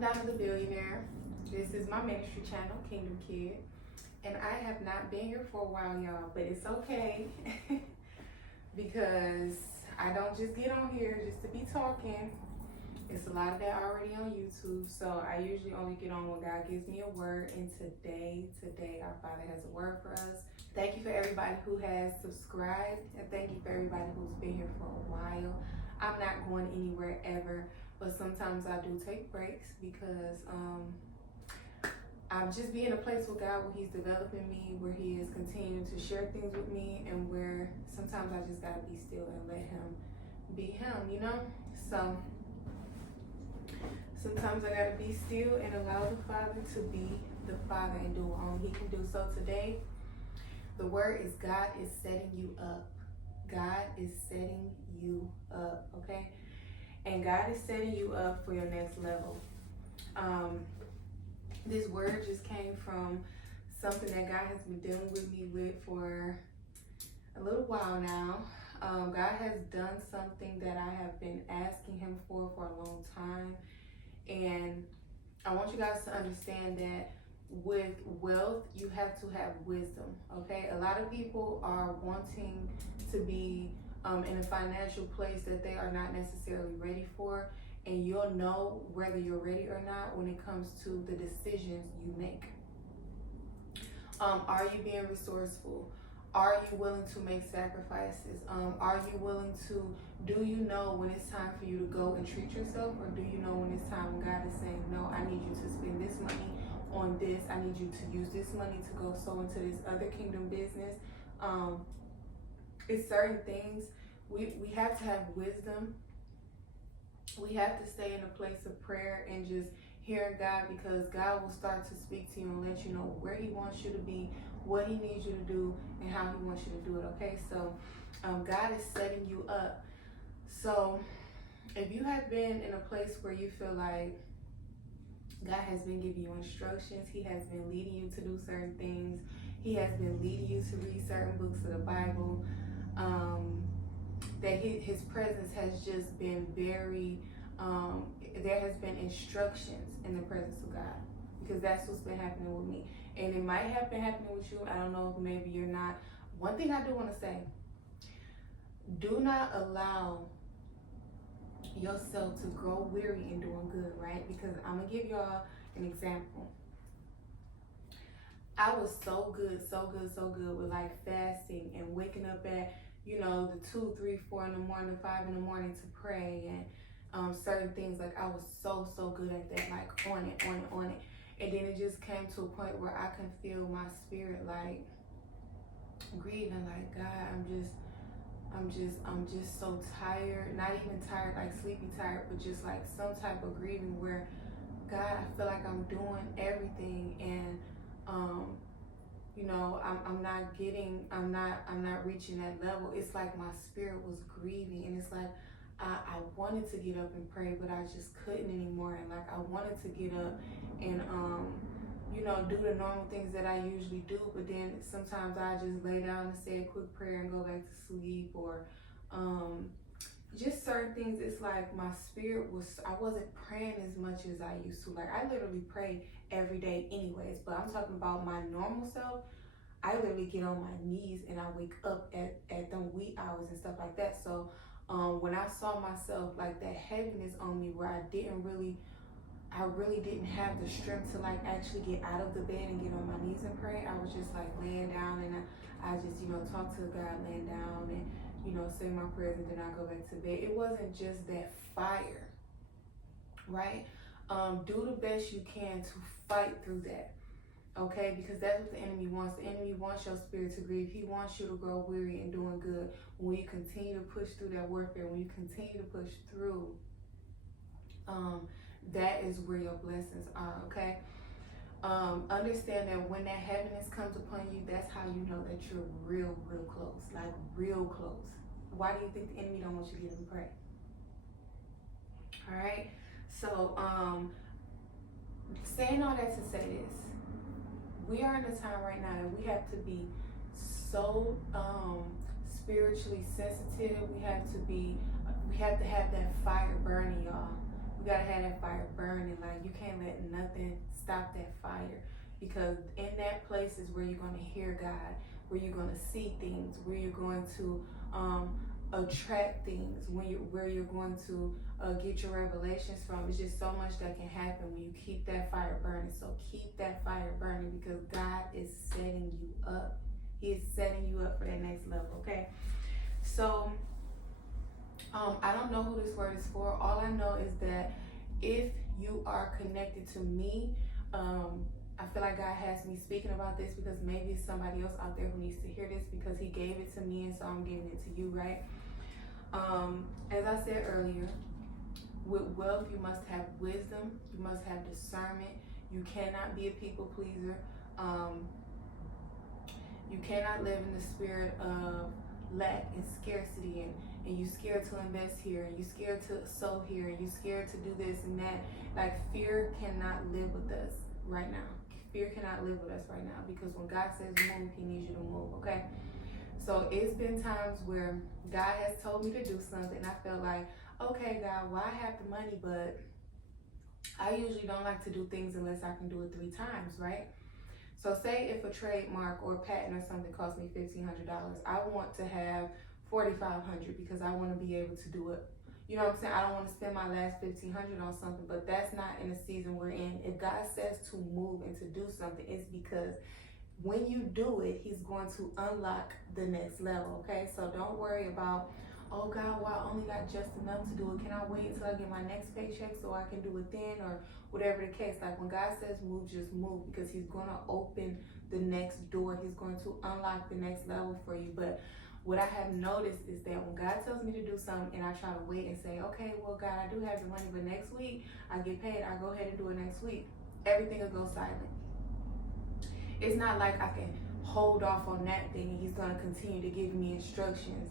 Donna the Billionaire. This is my ministry channel, Kingdom Kid. And I have not been here for a while, y'all, but it's okay because I don't just get on here just to be talking. It's a lot of that already on YouTube, so I usually only get on when God gives me a word. And today, our Father has a word for us. Thank you for everybody who has subscribed, and thank you for everybody who's been here for a while. I'm not going anywhere ever, but sometimes I do take breaks because I'm just be in a place with God where He's developing me, where He is continuing to share things with me, and where sometimes I just gotta be still and let Him be Him, you know? So sometimes I gotta be still and allow the Father to be the Father and do what only He can do. So today, the word is God is setting you up. God is setting you up, okay? And God is setting you up for your next level. This word just came from something that God has been dealing with me with for a little while now. God has done something that I have been asking Him for a long time. And I want you guys to understand that with wealth, you have to have wisdom, okay? A lot of people are wanting to be in a financial place that they are not necessarily ready for, and you'll know whether you're ready or not when it comes to the decisions you make. Are you being resourceful? Are you willing to make sacrifices? Are you willing to, do you know when it's time for you to go and treat yourself? Or do you know when it's time when God is saying, no, I need you to spend this money on this. I need you to use this money to go sow into this other kingdom business. It's certain things. We have to have wisdom. We have to stay in a place of prayer and just hearing God, because God will start to speak to you and let you know where He wants you to be, what He needs you to do, and how He wants you to do it, okay? So God is setting you up. So if you have been in a place where you feel like God has been giving you instructions, He has been leading you to do certain things, He has been leading you to read certain books of the Bible, that His presence has just been very, there has been instructions in the presence of God, because that's what's been happening with me. And it might have been happening with you. I don't know if maybe you're not. One thing I do want to say, do not allow yourself to grow weary in doing good, right? Because I'm going to give y'all an example. I was so good with like fasting and waking up at, the 2, 3, 4 in the morning, 5 in the morning to pray, and certain things. Like I was so good at that, like on it. And then it just came to a point where I can feel my spirit like grieving, like, God, I'm just so tired. Not even tired, like sleepy tired, but just like some type of grieving where, God, I feel like I'm doing everything, and I'm not reaching that level. It's like my spirit was grieving, and it's like I wanted to get up and pray, but I just couldn't anymore. And like I wanted to get up and do the normal things that I usually do, but then sometimes I just lay down and say a quick prayer and go back to sleep, or just certain things. It's like my spirit I wasn't praying as much as I used to. Like I literally pray every day anyways, but I'm talking about my normal self. I literally get on my knees and I wake up at them wee hours and stuff like that. So when I saw myself like that heaviness on me, where I really didn't have the strength to like actually get out of the bed and get on my knees and pray. I was just like laying down, and I just, talk to God laying down, and, say my prayers, and then I go back to bed. It wasn't just that fire, right? Do the best you can to fight through that, okay? Because that's what the enemy wants. The enemy wants your spirit to grieve. He wants you to grow weary in doing good. When you continue to push through that warfare, when you continue to push through, that is where your blessings are, okay? Understand that when that heaviness comes upon you, that's how you know that you're real close, like real close. Why do you think the enemy don't want you to get up and pray? All right? So, saying all that to say this, we are in a time right now that we have to be so spiritually sensitive. We have to have that fire burning, y'all. We gotta have that fire burning. Like, you can't let nothing stop that fire, because in that place is where you're gonna hear God, where you're gonna see things, where you're going to attract things, where you're going to get your revelations from. It's just so much that can happen when you keep that fire burning. So keep that fire burning, because God is setting you up. He is setting you up for that next level. Okay. So I don't know who this word is for. All I know is that if you are connected to me, I feel like God has me speaking about this, because maybe it's somebody else out there who needs to hear this, because he gave it to me, and so I'm giving it to you, right? As I said earlier, with wealth, you must have wisdom, you must have discernment. You cannot be a people pleaser. You cannot live in the spirit of lack and scarcity, and you scared to invest here, and you scared to sow here, and you scared to do this and that. Like, fear cannot live with us right now. Fear cannot live with us right now, because when God says move, he needs you to move, okay? So it's been times where God has told me to do something, and I felt like, okay, God, well, I have the money, but I usually don't like to do things unless I can do it 3 times, right? So say if a trademark or a patent or something cost me $1,500, I want to have $4,500, because I want to be able to do it. You know what I'm saying? I don't want to spend my last $1,500 on something, but that's not in the season we're in. If God says to move and to do something, it's because when you do it, he's going to unlock the next level, okay? So don't worry about, oh God, well, I only got just enough to do it. Can I wait until I get my next paycheck so I can do it then, or whatever the case. Like, when God says move, just move, because he's going to open the next door. He's going to unlock the next level for you. But what I have noticed is that when God tells me to do something and I try to wait and say, okay, well, God, I do have the money, but next week I get paid, I go ahead and do it next week, everything will go silent. It's not like I can hold off on that thing and he's going to continue to give me instructions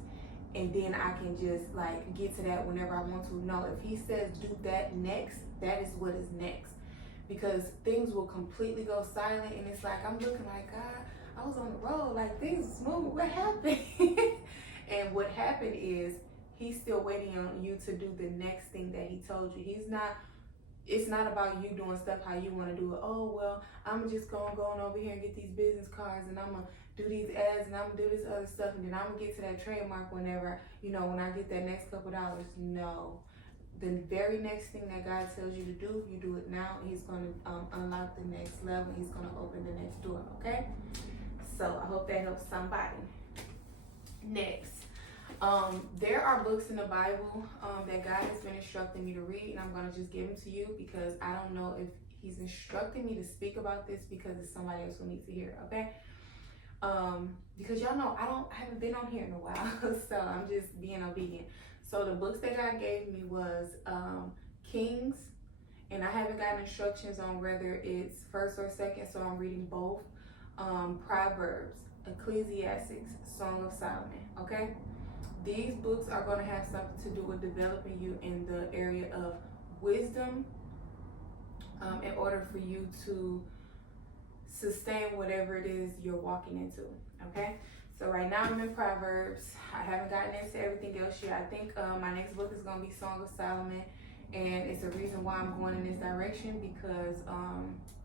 and then I can just like get to that whenever I want to. No, if he says do that next, that is what is next. Because things will completely go silent and it's like, I'm looking like, God, I was on the road, like things was moving, what happened? And what happened is he's still waiting on you to do the next thing that he told you. It's not about you doing stuff how you want to do it. Oh, well, I'm just going over here and get these business cards and I'm going to do these ads and I'm going to do this other stuff and then I'm going to get to that trademark whenever, when I get that next couple dollars. No. The very next thing that God tells you to do, you do it now. And he's going to unlock the next level. He's going to open the next door, okay? So I hope that helps somebody. Next. There are books in the Bible that God has been instructing me to read, and I'm going to just give them to you because I don't know if he's instructing me to speak about this because it's somebody else who needs to hear it, okay? Because y'all know I haven't been on here in a while, so I'm just being obedient. So the books that God gave me was Kings, and I haven't gotten instructions on whether it's first or second, so I'm reading both. Proverbs, Ecclesiastes, Song of Solomon, okay? These books are going to have something to do with developing you in the area of wisdom in order for you to sustain whatever it is you're walking into, okay? So right now I'm in Proverbs. I haven't gotten into everything else yet. I think my next book is going to be Song of Solomon, and it's a reason why I'm going in this direction because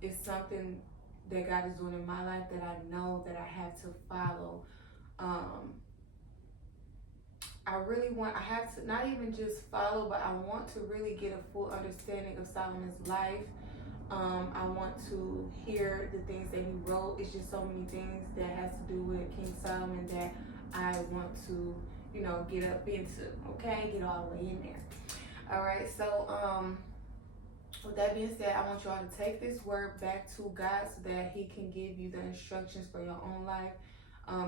it's something that God is doing in my life that I know that I have to follow. I have to not even just follow, but I want to really get a full understanding of Solomon's life. I want to hear the things that he wrote. It's just so many things that has to do with King Solomon that I want to, get up into, okay? Get all the way in there. All right, so with that being said, I want you all to take this word back to God so that he can give you the instructions for your own life.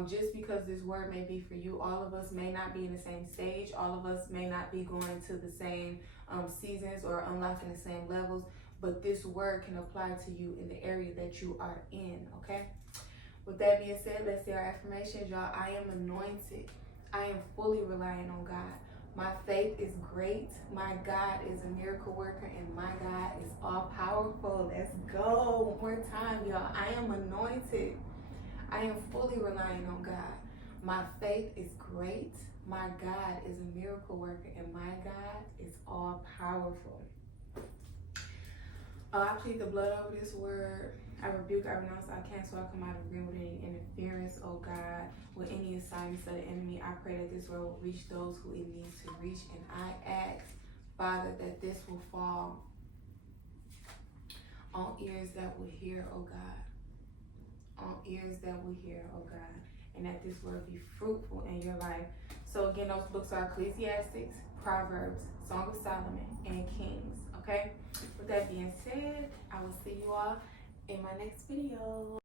Just because this word may be for you, all of us may not be in the same stage. All of us may not be going to the same seasons or unlocking the same levels, but this word can apply to you in the area that you are in, okay? With that being said, let's say our affirmations, y'all. I am anointed. I am fully relying on God. My faith is great. My God is a miracle worker, and my God is all powerful. Let's go. One more time, y'all. I am anointed. I am fully relying on God. My faith is great. My God is a miracle worker, and my God is all powerful. I plead the blood over this word. I rebuke, I renounce, I cancel, I come out of agreement with any interference, oh God, with any assignments of the enemy. I pray that this word will reach those who it needs to reach. And I ask, Father, that this will fall on ears that will hear, oh God. On ears that will hear, oh God. And that this word be fruitful in your life. So again, those books are Ecclesiastics, Proverbs, Song of Solomon, and Kings. Okay? With that being said, I will see you all in my next video.